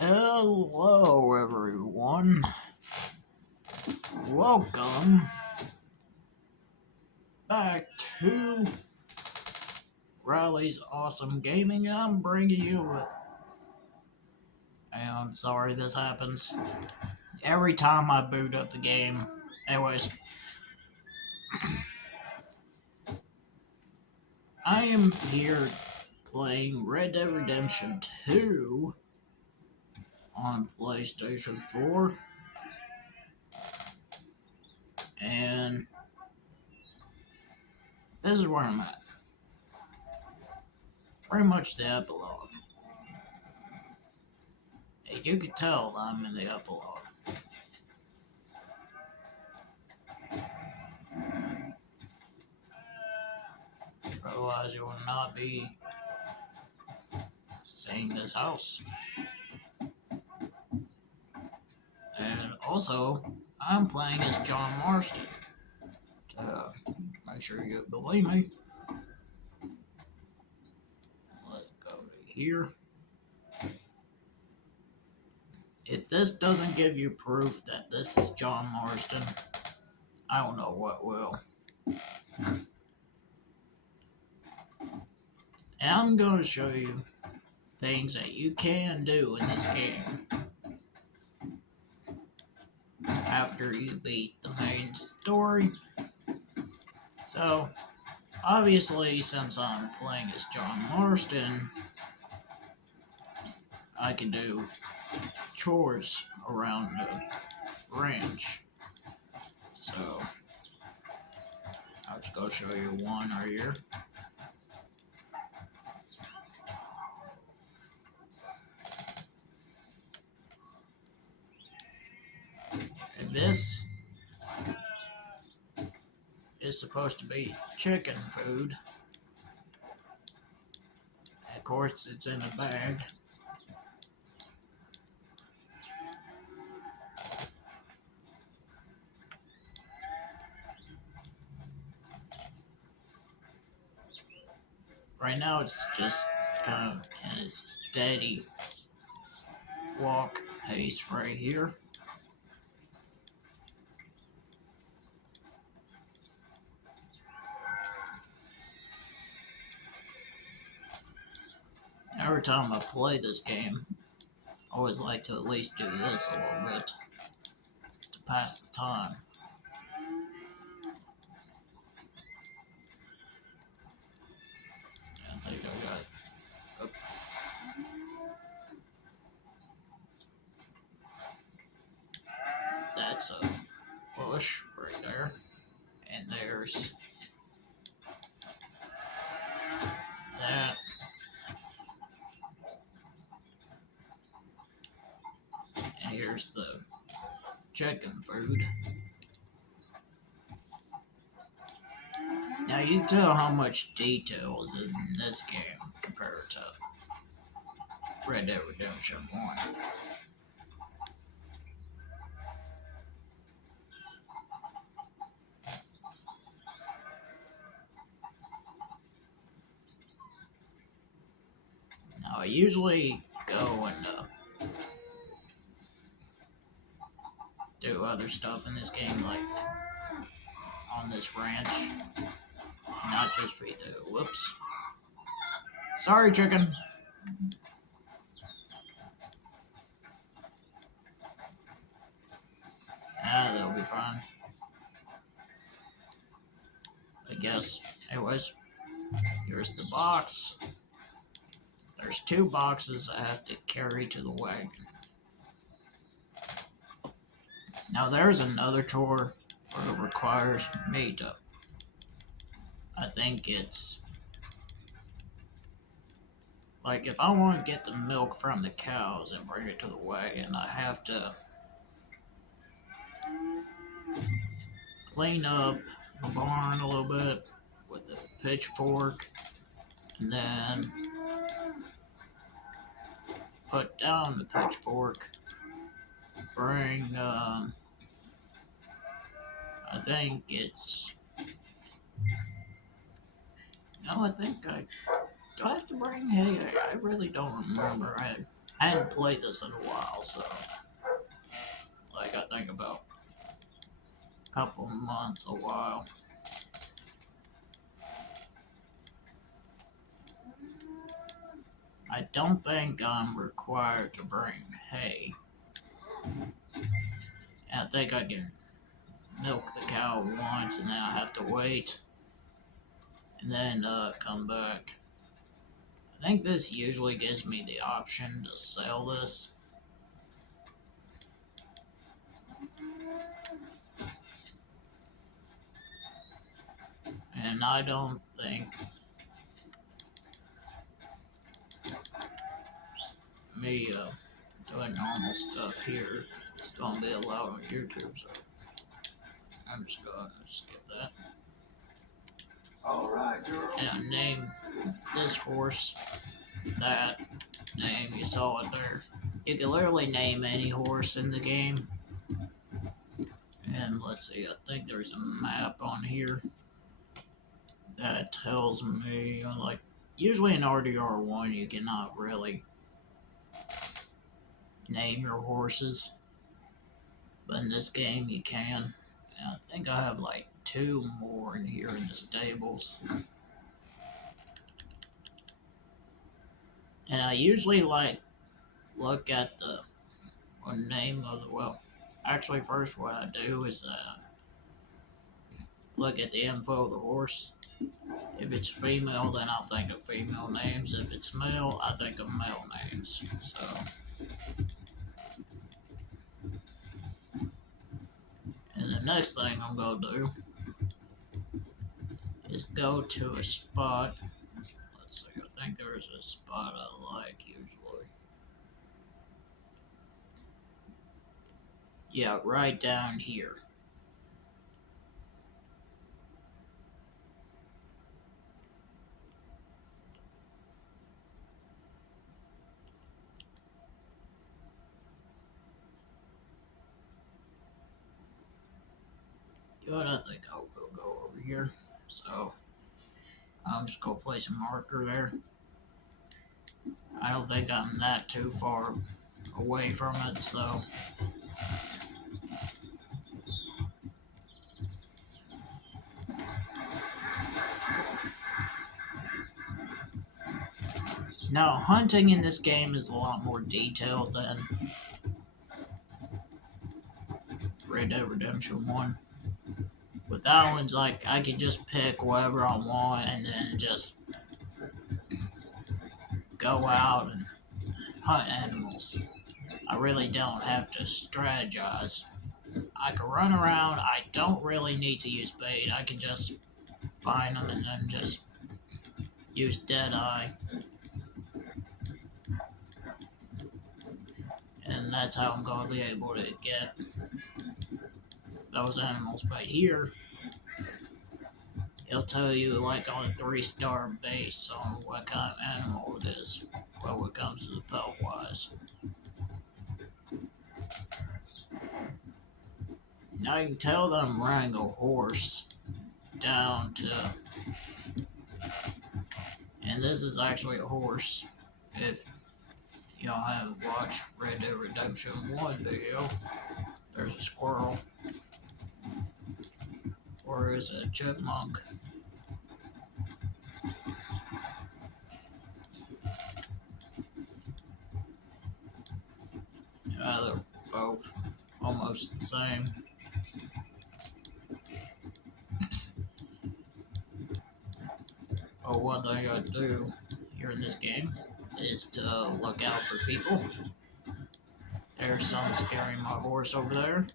Hello, everyone. Welcome back to Riley's Awesome Gaming. I'm bringing you with. And sorry this happens every time I boot up the game. Anyways, I am here playing Red Dead Redemption 2 on Ps4, and this is where I'm at. Pretty much the epilogue. You can tell I'm in the epilogue. Otherwise, you will not be seeing this house. And also, I'm playing as John Marston. To make sure you believe me, let's go to here. If this doesn't give you proof that this is John Marston, I don't know what will. And I'm going to show you things that you can do in this game after you beat the main story. So, obviously, since I'm playing as John Marston, I can do chores around the ranch. So, I'll just go show you one right here. And this is supposed to be chicken food. Of course, it's in a bag. Right now, it's just kind of in a steady walk pace right here. Every time I play this game, I always like to at least do this a little bit to pass the time. I think I got. Oh, that's a bush right there, and there's that. And here's the chicken food. Now you can tell how much detail is in this game compared to Red Dead Redemption 1. Now I usually go and do other stuff in this game, like on this ranch, not just be the whoops. Sorry, chicken. They'll be fine, I guess. Anyways, here's the box. There's two boxes I have to carry to the wagon. Now there's another chore where it requires me to, I think it's, like if I want to get the milk from the cows and bring it to the wagon, I have to clean up the barn a little bit with a pitchfork, and then put down the pitchfork, bring, I think it's, no, I think do I have to bring hay? I really don't remember. I hadn't played this in a while, so like I think about a couple months, a while. I don't think I'm required to bring hay. I think I can milk the cow once and then I have to wait and then come back. I think this usually gives me the option to sell this. And I don't think me doing normal stuff here is going to be allowed on YouTube, so I'm just going to skip that. Alright, girl. And name this horse that name, you saw it there. You can literally name any horse in the game. And let's see, I think there's a map on here that tells me, like, usually in RDR1 you cannot really name your horses, but in this game you can. And I think I have like 2 more in here in the stables. And I usually like look at the name of the, well, actually first what I do is look at the info of the horse. If it's female, then I'll think of female names. If it's male, I think of male names. So, and the next thing I'm gonna do is go to a spot. Let's see, I think there's a spot I like usually. Yeah, right down here. Good, I think I will go over here. So, I'm just gonna place a marker there. I don't think I'm that too far away from it, so. Now, hunting in this game is a lot more detailed than Red Dead Redemption 1. With that one, like, I can just pick whatever I want and then just go out and hunt animals. I really don't have to strategize. I can run around. I don't really need to use bait. I can just find them and then just use Deadeye. And that's how I'm going to be able to get those animals. But here, it'll tell you, like, on a 3-star base on what kind of animal it is, well, when it comes to the pelt wise. Now you can tell that I'm running a horse down to, and this is actually a horse. If y'all haven't watched Red Dead Redemption 1 video, there's a squirrel, or is it a chipmunk? They're both almost the same. But one thing I do here in this game is to look out for people. There's someone scaring my horse over there.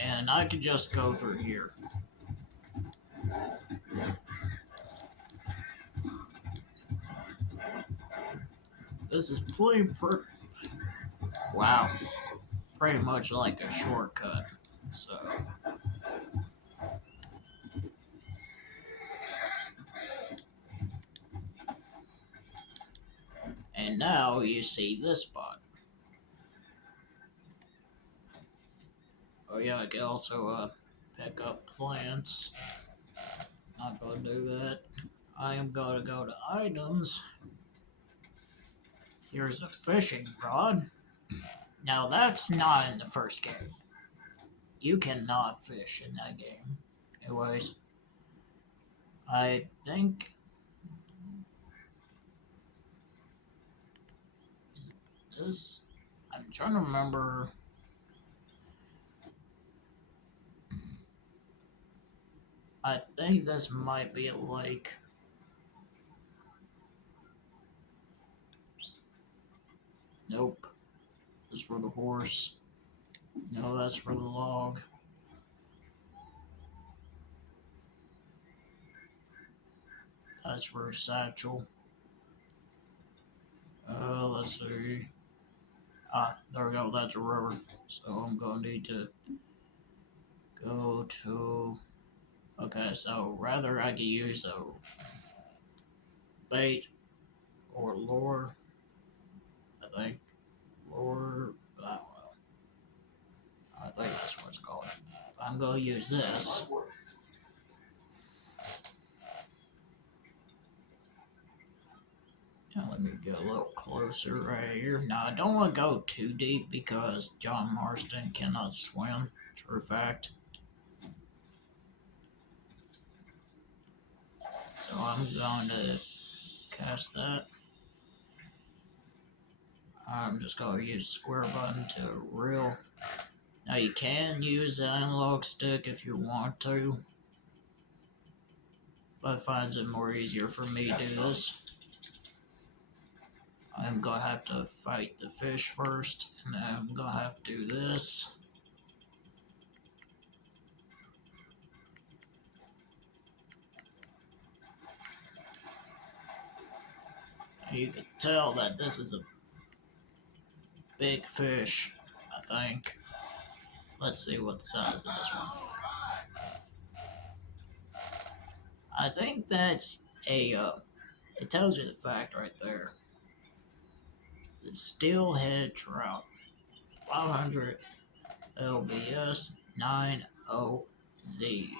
And I can just go through here. This is wow, pretty much like a shortcut. So, and now you see this spot. Oh yeah, I can also pick up plants. Not gonna do that. I am gonna go to items. Here's a fishing rod. Now that's not in the first game. You cannot fish in that game. Anyways, I think is it this. I'm trying to remember. I think this might be a lake. Nope. This is for the horse. No, that's for the log. That's for a satchel. Let's see. Ah, there we go. That's a river. So I'm gonna need to go to. Okay, so rather I could use a bait or lure. I think lure. I don't know. I think that's what it's called. I'm gonna use this. Now let me get a little closer right here. Now I don't want to go too deep because John Marston cannot swim. True fact. So I'm going to cast that. I'm just going to use square button to reel. Now you can use the analog stick if you want to, but it finds it more easier for me to do this. I'm going to have to fight the fish first, and then I'm going to have to do this. You can tell that this is a big fish, I think. Let's see what the size of this one. I think that's a, it tells you the fact right there. The steelhead trout, 500 LBS 90Z.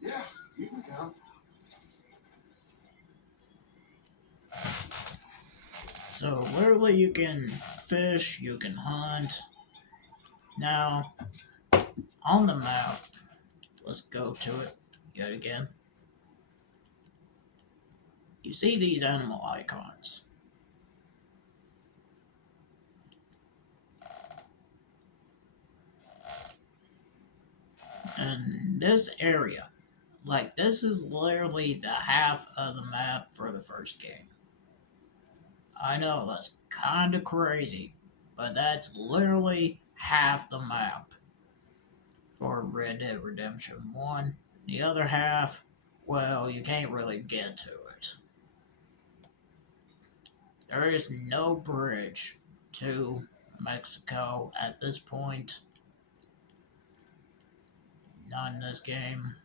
Yeah, you can count. So literally you can fish, you can hunt. Now, on the map, let's go to it yet again. You see these animal icons. And this area, like this is literally the half of the map for the first game. I know that's kind of crazy, but that's literally half the map for Red Dead Redemption 1. The other half, well, you can't really get to it. There is no bridge to Mexico at this point. Not in this game.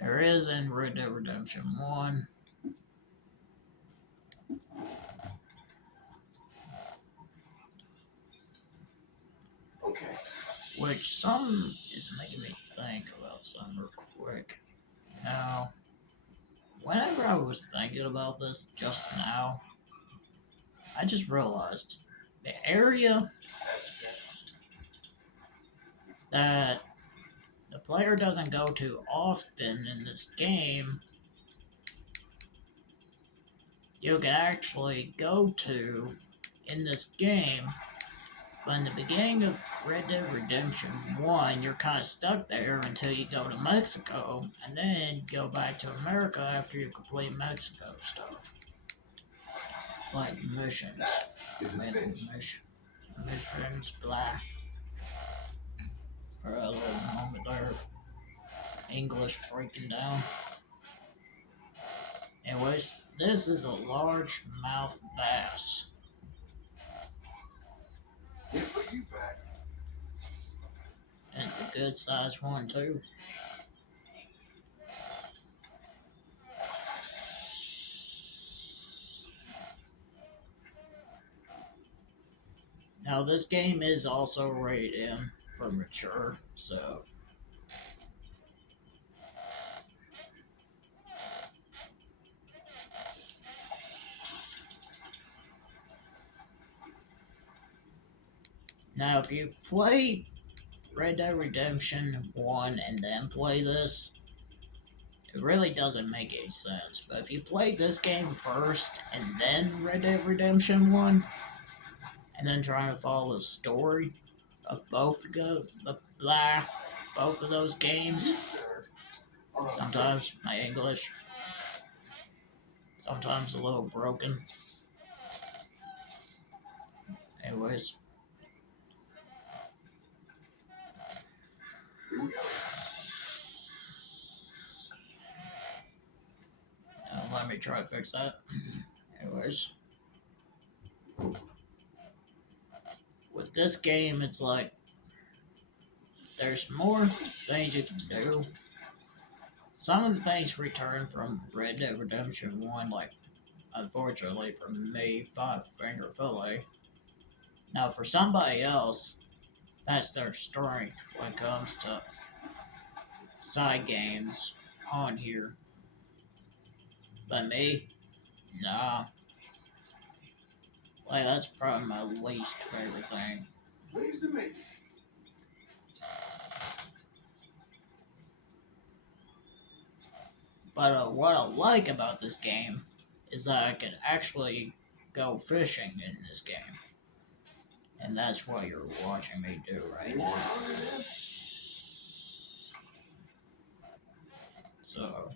There is in Red Dead Redemption 1. Okay. Which some is making me think about something real quick. Now, whenever I was thinking about this just now, I just realized the area that the player doesn't go to often in this game, you can actually go to in this game. But in the beginning of Red Dead Redemption 1, you're kind of stuck there until you go to Mexico, and then go back to America after you complete Mexico stuff. Like missions. Missions, blah. Or a little moment there of English breaking down. Anyways, this is a largemouth bass. And it's a good sized one too. Now, this game is also rated M for mature, so. Now, if you play Red Dead Redemption 1 and then play this, it really doesn't make any sense. But if you play this game first and then Red Dead Redemption 1, and then try to follow the story of both of those games, sometimes my English, sometimes a little broken. Anyways. Let me try to fix that. Anyways. With this game, it's like, there's more things you can do. Some of the things returned from Red Dead Redemption 1, like, unfortunately for me, 5-finger fillet. Now, for somebody else, that's their strength when it comes to side games on here. But me, nah. Like, that's probably my least favorite thing. Pleased to meet you. But what I like about this game is that I can actually go fishing in this game. And that's what you're watching me do right now. So.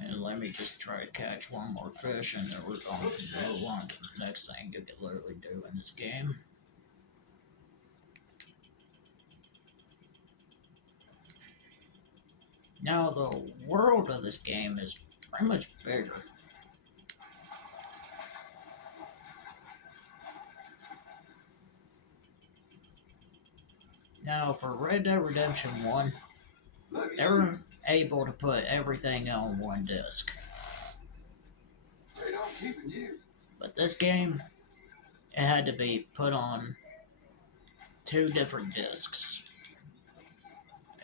And let me just try to catch one more fish, and then we're going to go on to the next thing you can literally do in this game. Now, the world of this game is pretty much bigger. Now, for Red Dead Redemption 1, they were able to put everything on one disc. But this game, it had to be put on 2 different discs.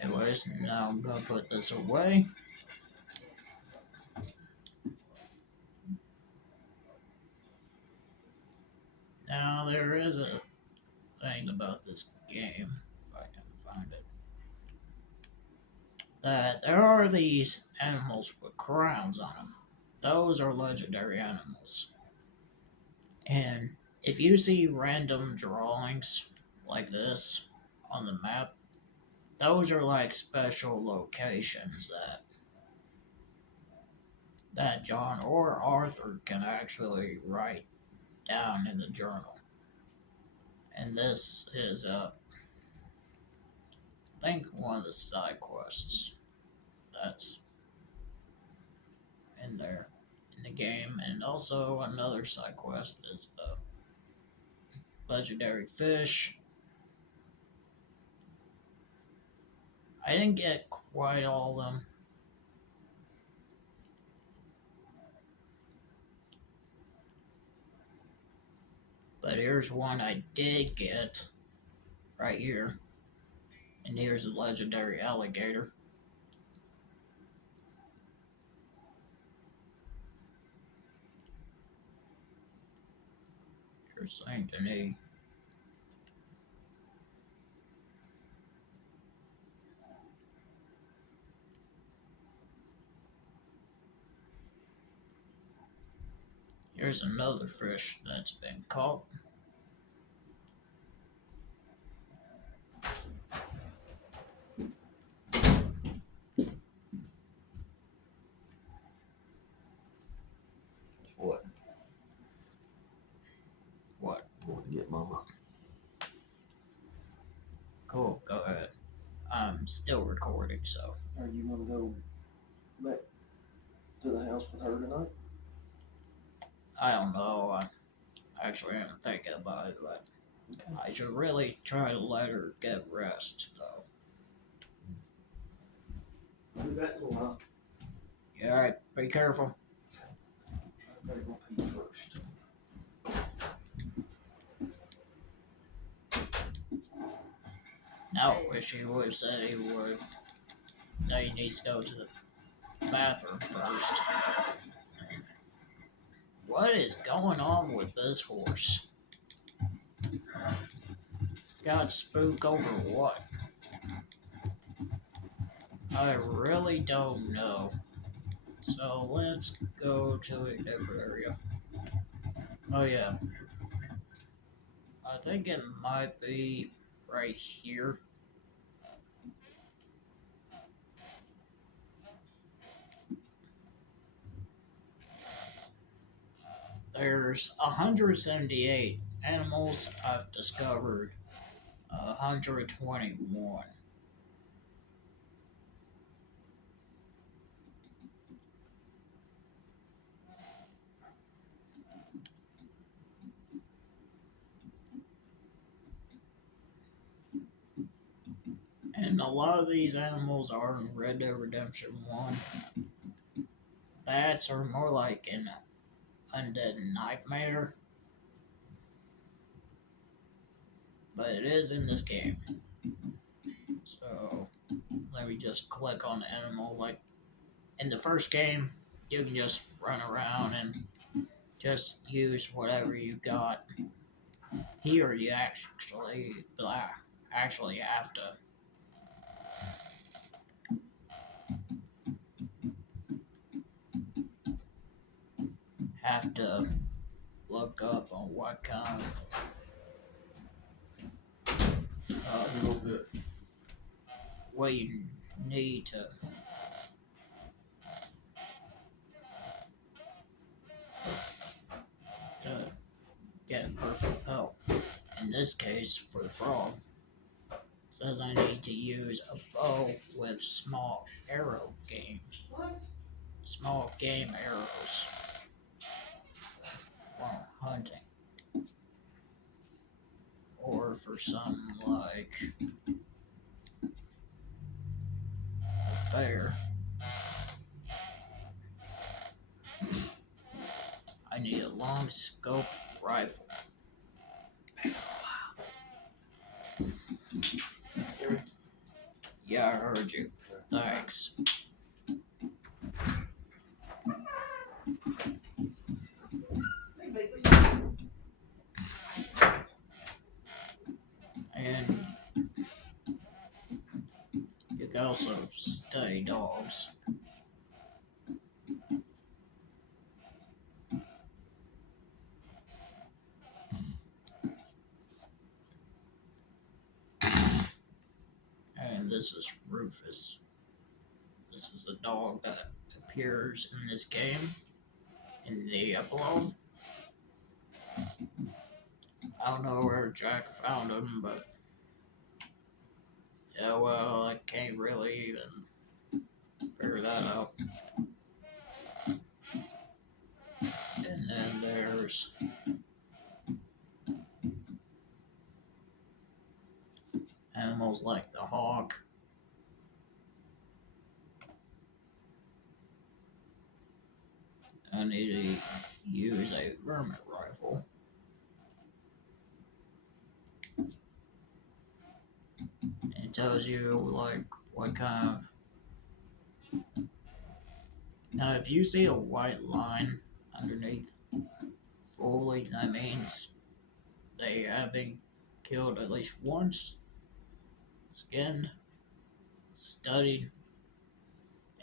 Anyways, now I'm going to put this away. Now, there is a thing about this game, if I can find it, that there are these animals with crowns on them. Those are legendary animals. And if you see random drawings like this on the map, those are like special locations that John or Arthur can actually write down in the journal. And this is, I think, one of the side quests that's in there in the game. And also another side quest is the legendary fish. I didn't get quite all of them. But here's one I did get right here. And here's a legendary alligator. Here's Saint Denis. Here's another fish that's been caught. What? What? Going to get Mama. Cool, go ahead. I'm still recording, so. Are you going to go back to the house with her tonight? I don't know. I actually am thinking about it, but okay. I should really try to let her get rest, though. I'll be back in a while. Yeah, alright. Be careful. Gotta go pee first. Now I wish he would have said he would. Now he needs to go to the bathroom first. What is going on with this horse? Got spook over what? I really don't know. So let's go to a different area. Oh yeah. I think it might be right here. There's 178 animals. I've discovered 121. And a lot of these animals are in Red Dead Redemption 1. Bats are more like an undead nightmare, but it is in this game. So let me just click on the animal. Like in the first game, you can just run around and just use whatever you got. Here you actually have to look up on what kind A little bit. what you need to get a perfect pelt. In this case, for the frog, it says I need to use a bow with small arrow game. What? Small game arrows while hunting. Or for something like a bear, I need a long scope rifle. Yeah, I heard you. Thanks. And you can also study dogs. And this is Rufus. This is a dog that appears in this game in the epilogue. I don't know where Jack found him, but yeah, well, I can't really even figure that out. And then there's animals like the hawk. I need to use a vermin rifle. It tells you like what kind of. Now, if you see a white line underneath fully, that means they have been killed at least once, skinned, studied.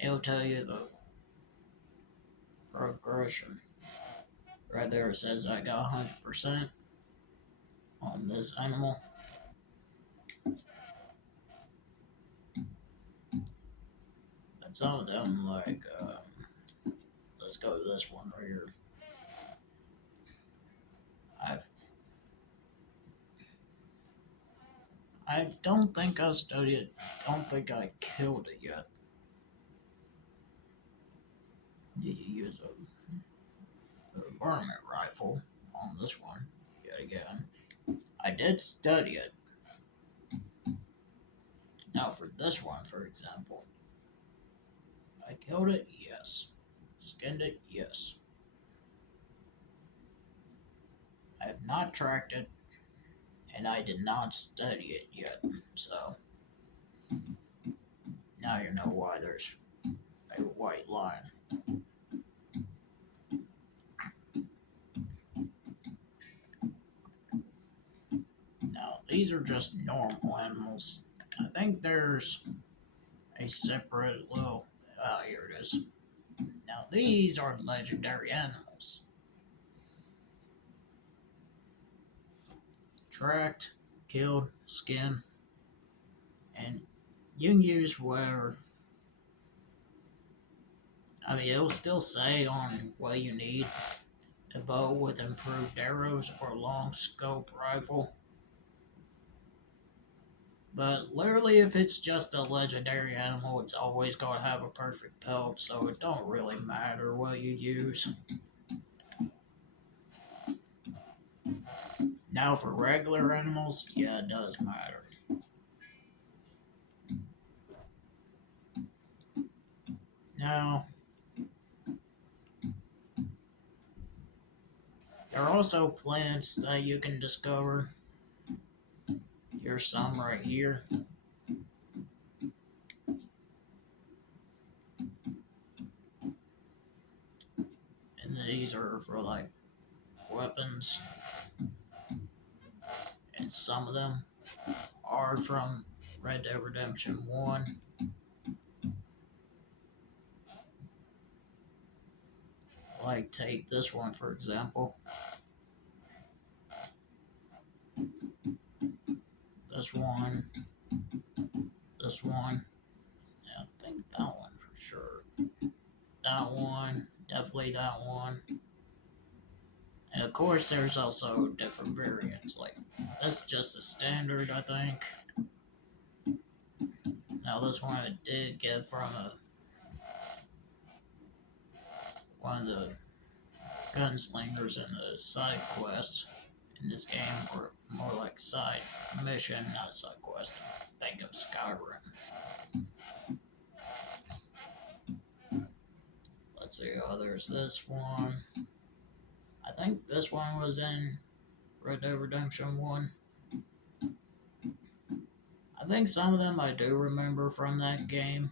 It'll tell you the progression. Right there it says I got 100% on this animal. But some of them, like, let's go to this one right here. I don't think I studied it. Don't think I killed it yet. Need to use a varmint rifle on this one yet again. I did study it. Now for this one, for example, I killed it, yes. Skinned it, yes. not tracked it, and I did not study it yet. So now you know why there's a white line. Now, these are just normal animals. I think there's a separate little. Here it is. Now, these are legendary animals. Tracked, killed, skinned, and you can use whatever. I mean, it'll still say on what you need a bow with improved arrows or long scope rifle. But literally, if it's just a legendary animal, it's always going to have a perfect pelt, so it don't really matter what you use. Now, for regular animals, yeah, it does matter. Now, there are also plants that you can discover. Here's some right here. And these are for like weapons. And some of them are from Red Dead Redemption 1. Like, take this one for example. This one. This one. Yeah, I think that one for sure. That one. Definitely that one. And of course, there's also different variants. Like, that's just a standard, I think. Now, this one I did get from one of the gunslingers in the side quest in this game, or more like side mission, not side quest. Think of Skyrim. Let's see, there's this one. I think this one was in Red Dead Redemption 1. I think some of them I do remember from that game.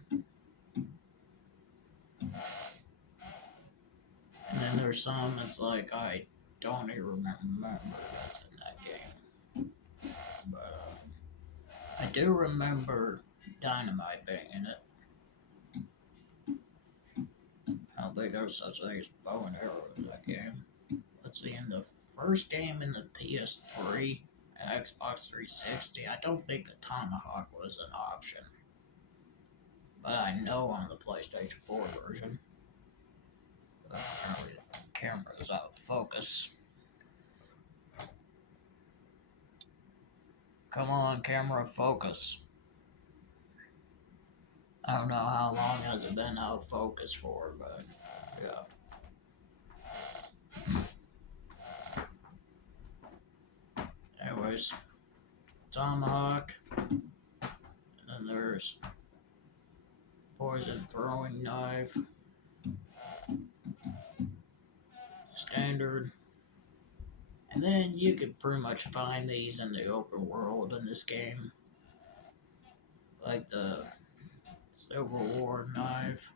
And then there's some that's like I don't even remember that's in that game. But I do remember dynamite being in it. I don't think there was such a thing as bow and arrow in that game. Let's see, in the first game in the PS3 and Xbox 360, I don't think the tomahawk was an option. But I know on the PlayStation 4 version. Apparently the camera is out of focus. Come on, camera, focus. I don't know how long has it been out of focus for, but yeah. Anyways, tomahawk, and then there's poison throwing knife, standard, and then you could pretty much find these in the open world in this game, like the Civil War knife.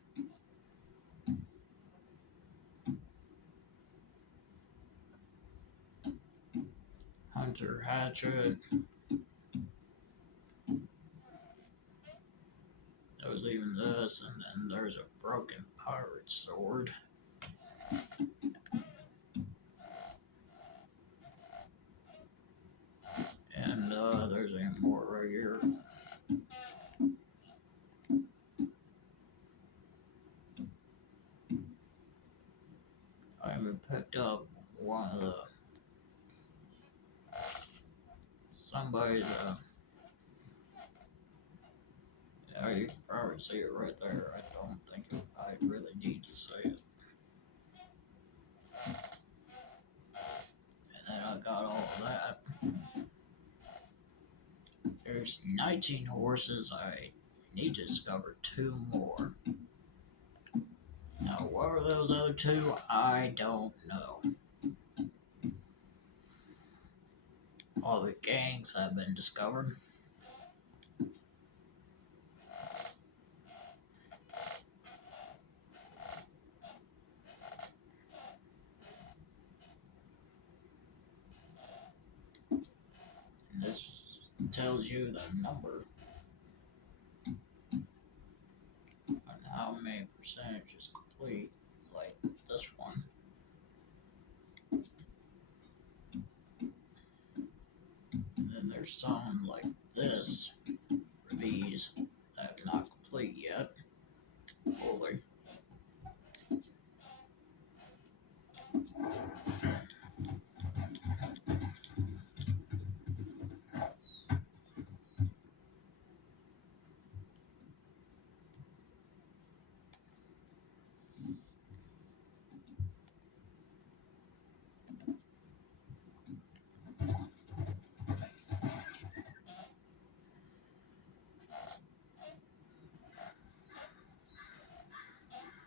Hunter hatchet. There's even this, and then there's a broken pirate sword. And there's even more right here. I even picked up one of the somebody's yeah, you can probably see it right there. I don't think I really need to say it. And then I got all of that. There's 19 horses. I need to discover 2 more. Now, what are those other 2? I don't know. All the gangs have been discovered. And this tells you the number and how many percentage is complete. Like this one. And then there's some like this for these that are not complete yet fully.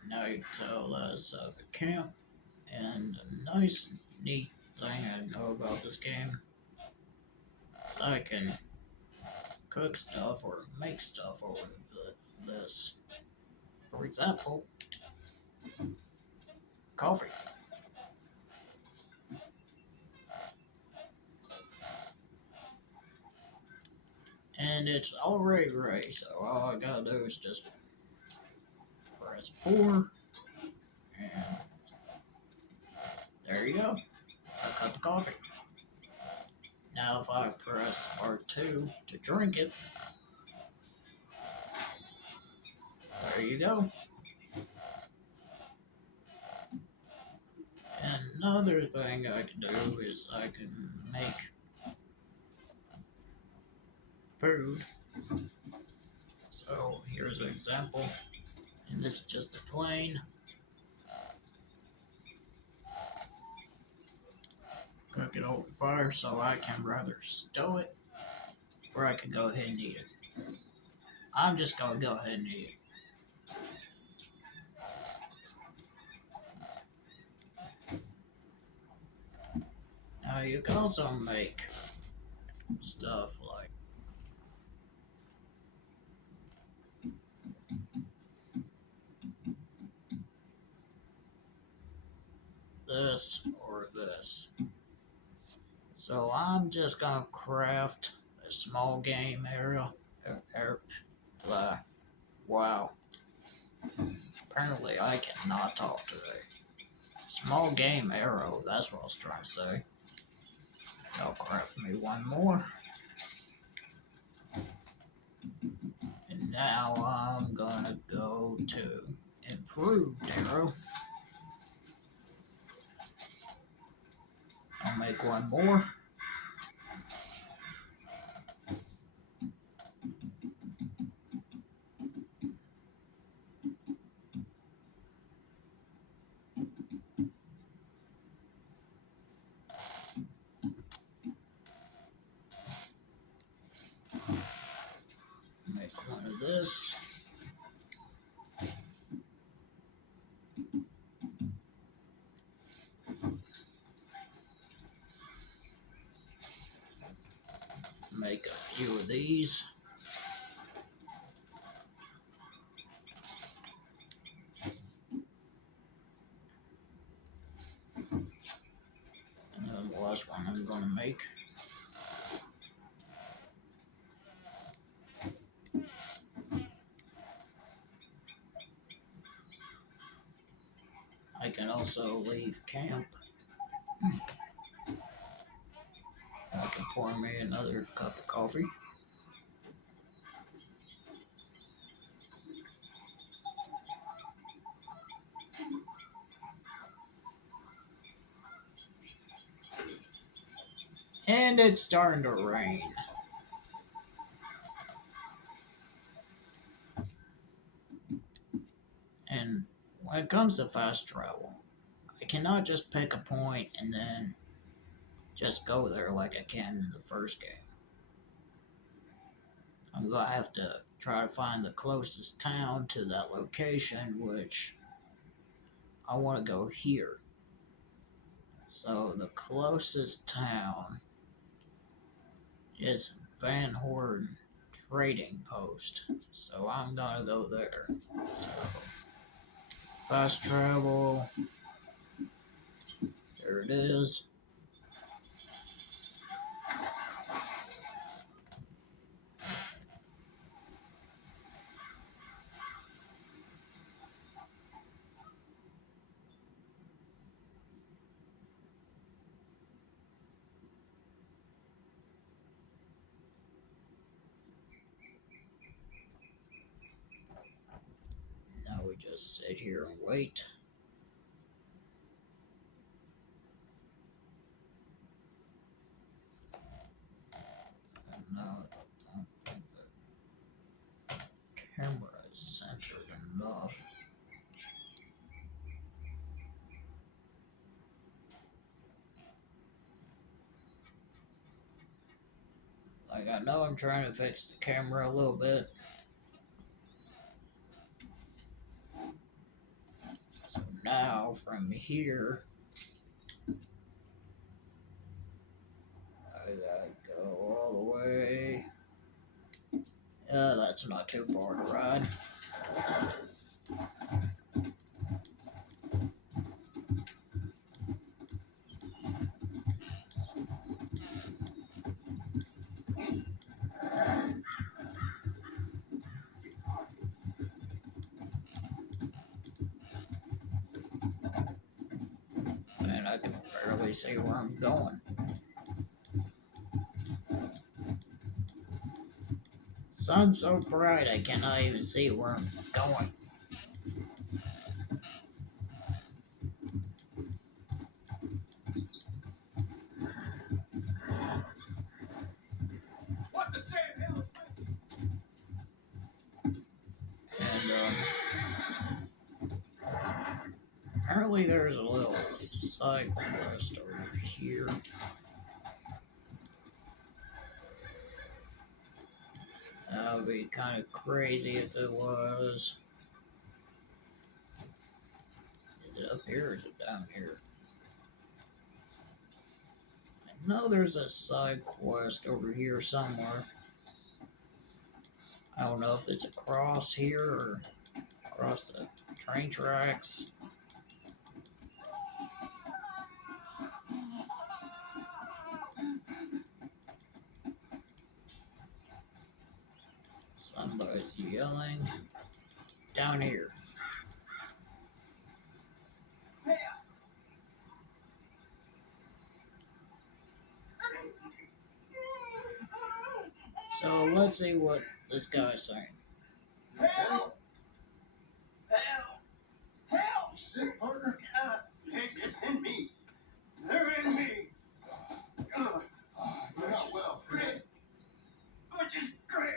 Now you can tell that it's a camp. And a nice, neat thing I know about this game is I can cook stuff or make stuff over this. For example, coffee. And it's already ready, so all I gotta do is just press pour, and there you go. I cut the coffee. Now if I press R2 to drink it, there you go. And another thing I can do is I can make food. So here's an example. And this is just a plain cook it over fire, so I can rather stow it or I can go ahead and eat it. I'm just gonna go ahead and eat it. Now you can also make stuff like this or this. So I'm just gonna craft a small game area. Wow. Apparently I cannot talk today. Small game arrow, that's what I was trying to say. I'll craft me one more. And now I'm gonna go to improved arrow. I'll make one more. Make one of this. Make a few of these. And then the last one I'm gonna make. I can also leave camp. I can pour me another cup of coffee. And it's starting to rain. And when it comes to fast travel, I cannot just pick a point and then just go there like I can in the first game. I'm gonna have to try to find the closest town to that location, which I want to go here. So the closest town is Van Horn Trading Post. So I'm gonna go there. So fast travel. There it is. Now we just sit here and wait. And now I don't think the camera is centered enough. Like, I know I'm trying to fix the camera a little bit. So now from here, I gotta go all the way. That's not too far to ride. And I can barely see where I'm going. Sun's so bright I cannot even see where I'm going. What the same hell? And apparently there's a little side quest over here. That would be kind of crazy if it was. Is it up here or is it down here? I know there's a side quest over here somewhere. I don't know if it's across here or across the train tracks. Somebody's yelling down here. So let's see what this guy's saying. Help! Help! Help! You sick, partner? It's in me. They're in me. You're not well, Fred. Butch's Creek.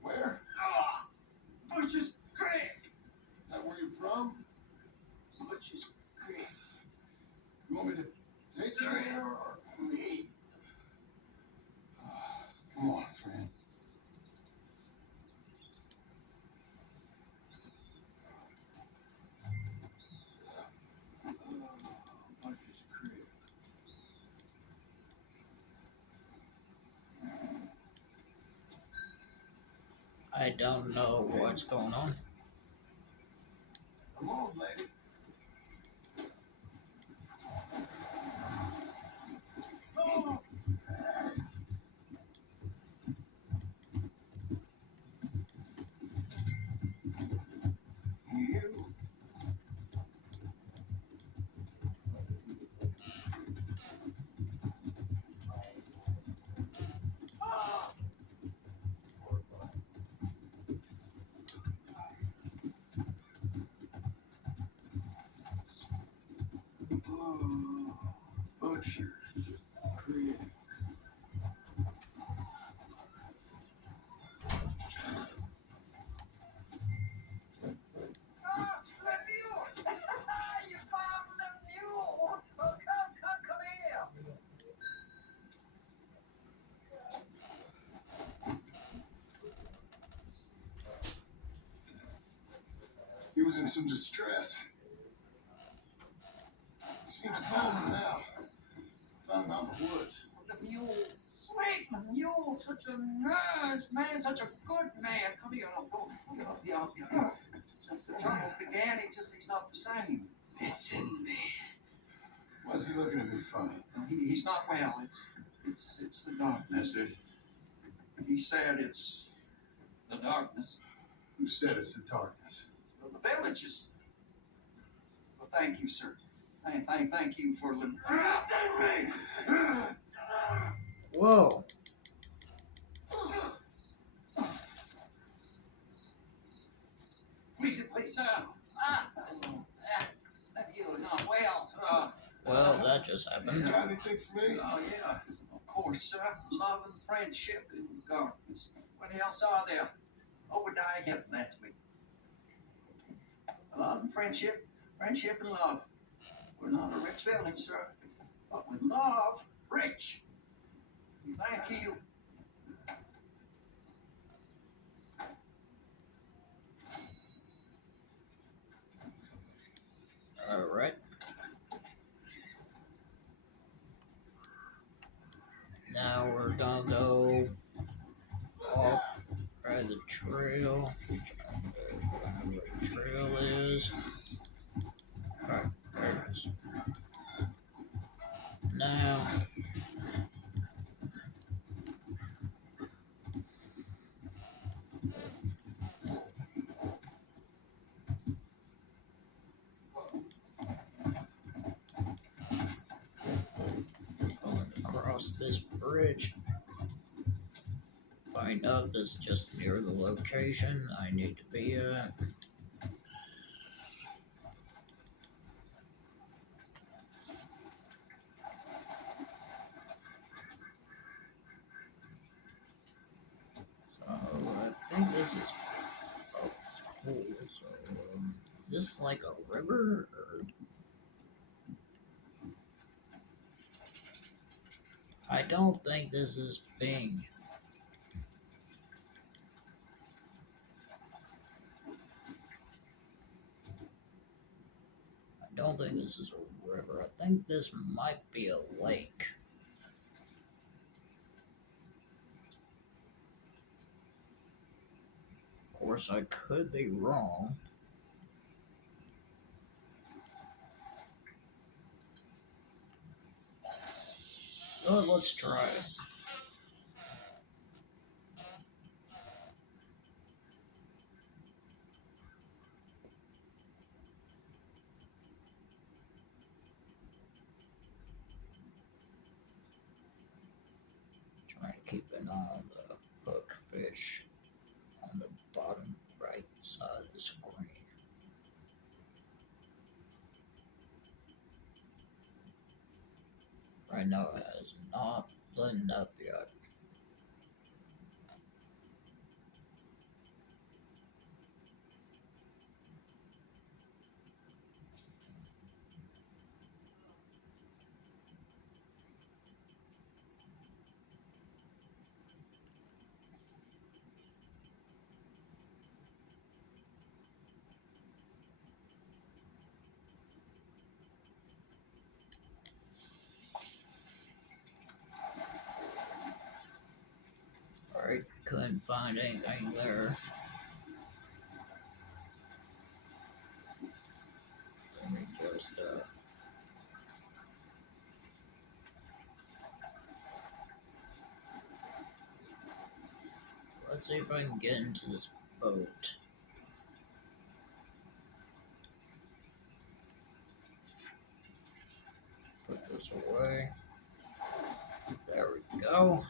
Where? Butch's Creek. Is that where you're from? Butch's Creek. You want me to take you there or? Me. Come on, Fred. Butch's Creek. I don't know what's going on. Come on, lady. Oh. You. Butcher's Creek. You found the mule! Oh, come here! He was in some distress. Seems calmer now. Found him out in the woods. The mule such a nice man, such a good man. Come here, come here. Since the troubles began, he's not the same. It's in me. Why's he looking at me funny? He's not well. It's the darkness. He said it's the darkness. Who said it's the darkness? Well, the village is. Well, thank you, sir. Thank you for living. Whoa. Please, sir. You're not well, sir. Well, that just You happened. got anything for me? Oh, yeah. Of course, sir. Love and friendship in darkness. What else are there? Obadiah Hilton, that's me. Love and friendship and love. We're not a rich village, sir. But with love, rich. Thank you. Alright. Now we're gonna go off right the trail. Trying to find where the trail is. Alright, there it is. Now going across this bridge. Find out this is just near the location I need to be at. So I think this is cool. So is this like a river or? I don't think this is Bing. I don't think this is a river. I think this might be a lake. Of course, I could be wrong. But let's try it. Trying to keep an eye on the hook fish on the bottom right side of the screen. Right now it has not lit up yet. Alright, couldn't find anything there. Let me just let's see if I can get into this boat. Put this away. There we go.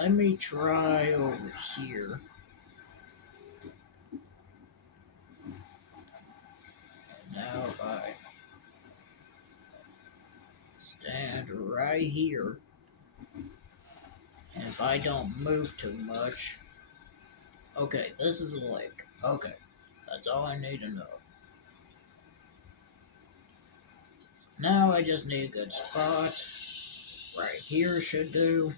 Let me try over here. And now if I stand right here, and if I don't move too much, okay, this is a lake. Okay, that's all I need to know. So now I just need a good spot. Right here should do.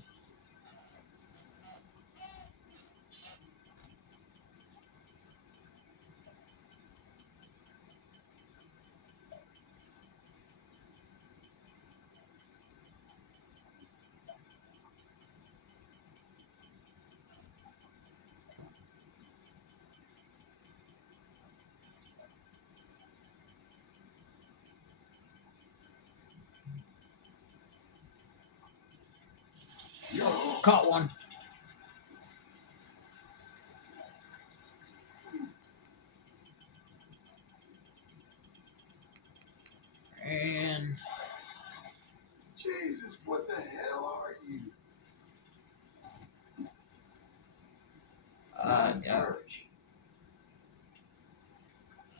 Oh, caught one. And Jesus, what the hell are you?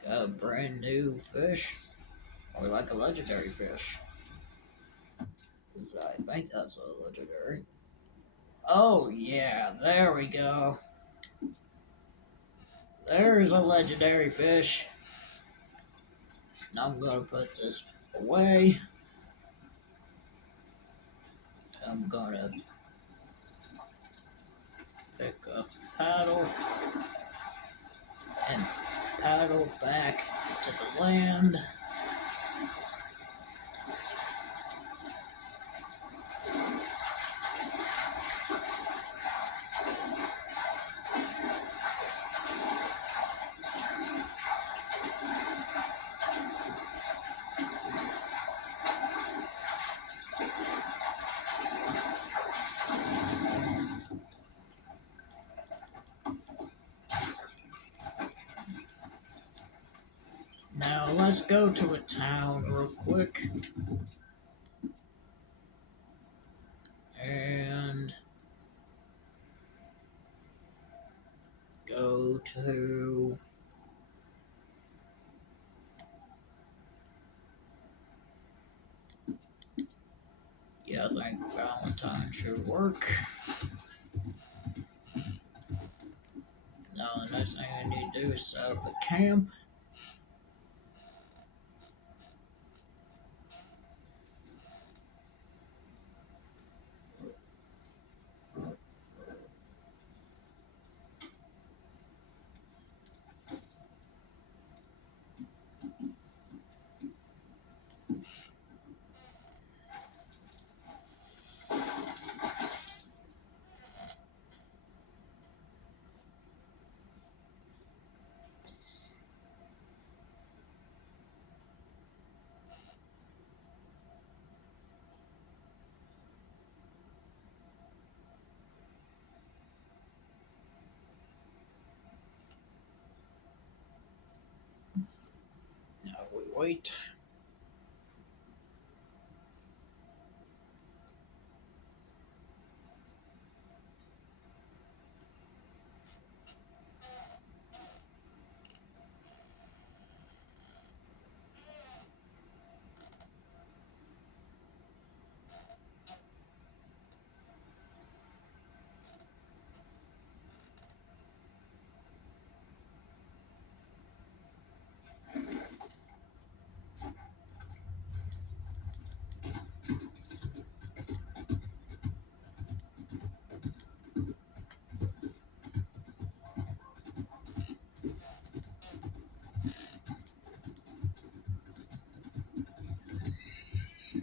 got a brand new fish, or like a legendary fish. 'Cause I think that's a legendary. Oh yeah, there we go. There's a legendary fish. Now I'm gonna put this away. I'm gonna pick up paddle and paddle back to the land. Now let's go to a town real quick. And go to I think Valentine should work. Now the next thing I need to do is set up the camp. Now we wait.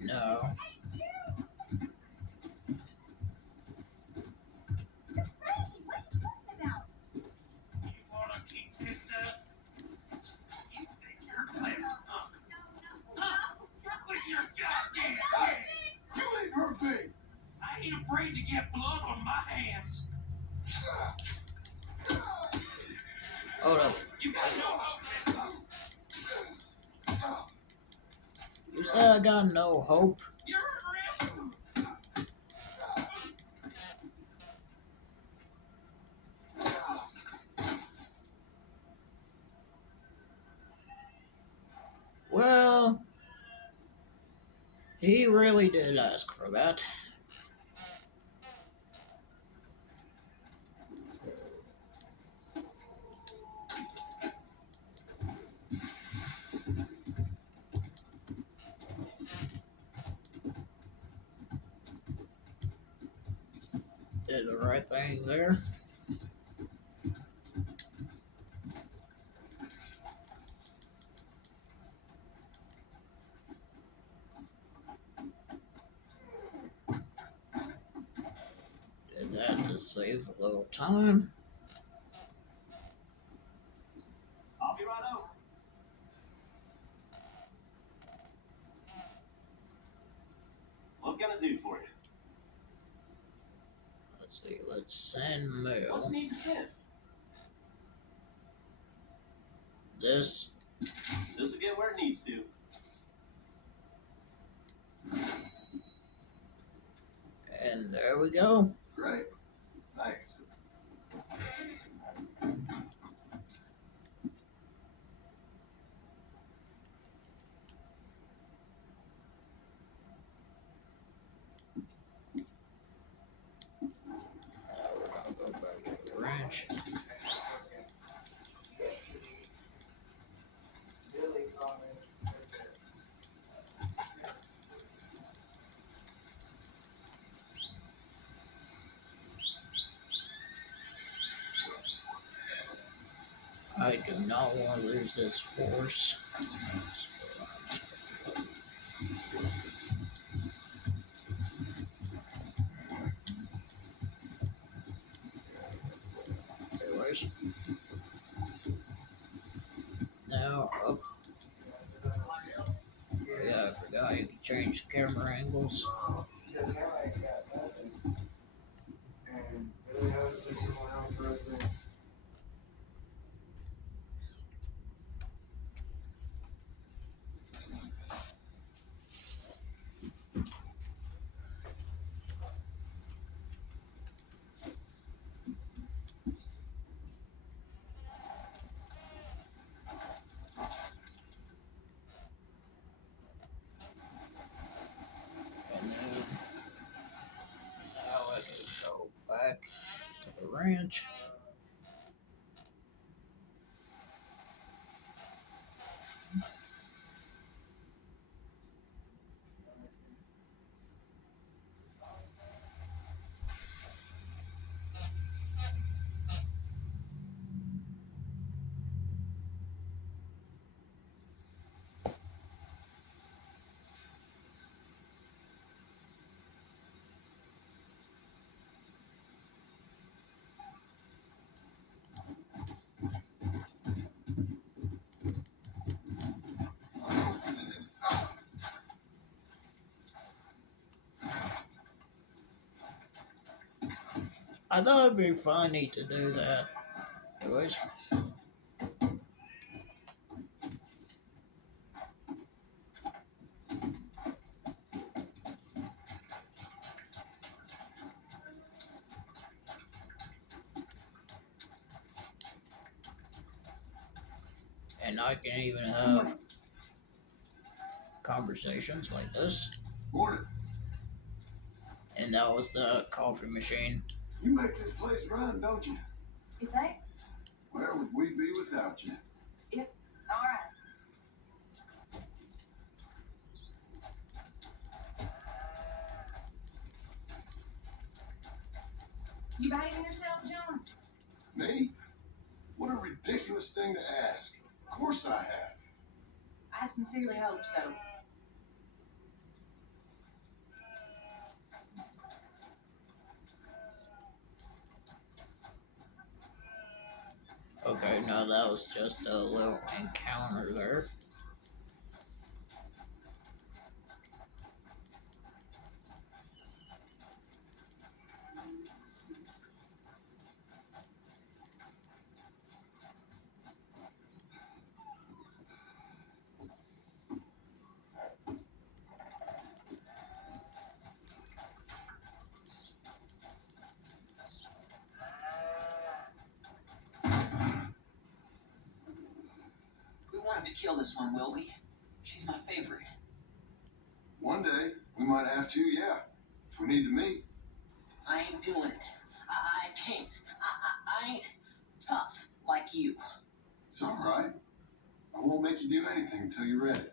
No. You leave her be! I ain't afraid to get blood on my hands. Hold up. You got no hope. You said I got no hope. You're real. Well, he really did ask for that. Did the right thing there. Did that to save a little time. I'll be right over. What can I do for you? see, let's send mail. What's need to send? This. This'll get where it needs to. And there we go. Great. Thanks. Now we're gonna go back to the ranch. I do not want to lose this force. Anyways. Now up. Yeah, I forgot you can change camera angles. And then now I can go back to the ranch. I thought it'd be funny to do that. Anyways. And I can even have conversations like this. Morning. And that was the coffee machine. You make this place run, don't you? You think? Where would we be without you? Yep. All right. You behaving yourself, John? Me? What a ridiculous thing to ask. Of course I have. I sincerely hope so. Okay, no, that was just a little encounter there. We wanted to kill this one, will we? She's my favorite. One day, we might have to, yeah. If we need the meat. I ain't doing it. I can't. I ain't tough like you. It's all right. I won't make you do anything until you're ready.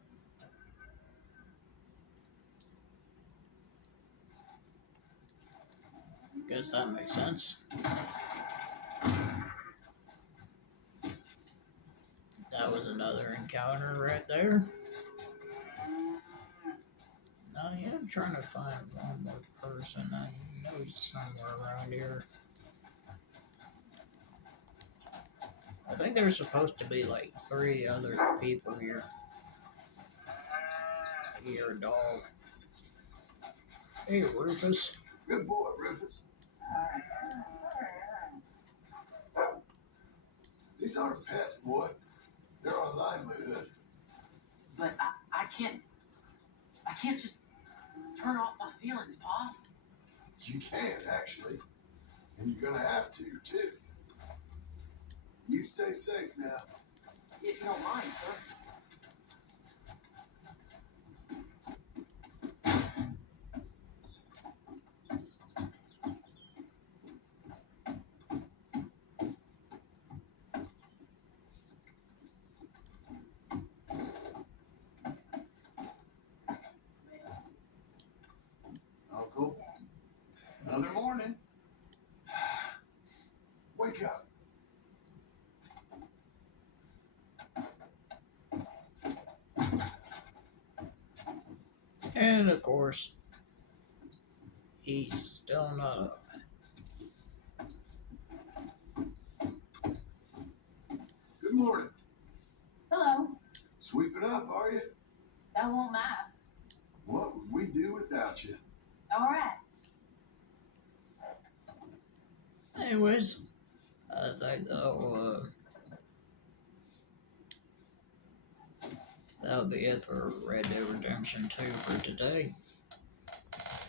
Guess that makes sense. That was another encounter right there. Now, yeah, I'm trying to find one more person. I know he's somewhere around here. I think there's supposed to be like 3 other people here. I hear a dog. Hey, Rufus. Good boy, Rufus. These aren't pets, boy. They're our livelihood. But I can't just turn off my feelings, Pa. You can't, actually. And you're gonna have to, too. You stay safe now. If you don't mind, sir. Uncle, Another morning. wake up. And of course, he's still not up. Good morning. Hello. Sweeping up, are you? That won't mask. What would we do without you? All right. Anyways, I think that'll be it for Red Dead Redemption 2 for today.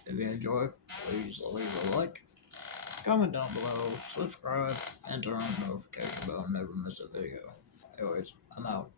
If you enjoyed, please leave a like, comment down below, subscribe, and turn on the notification bell to never miss a video. Anyways, I'm out.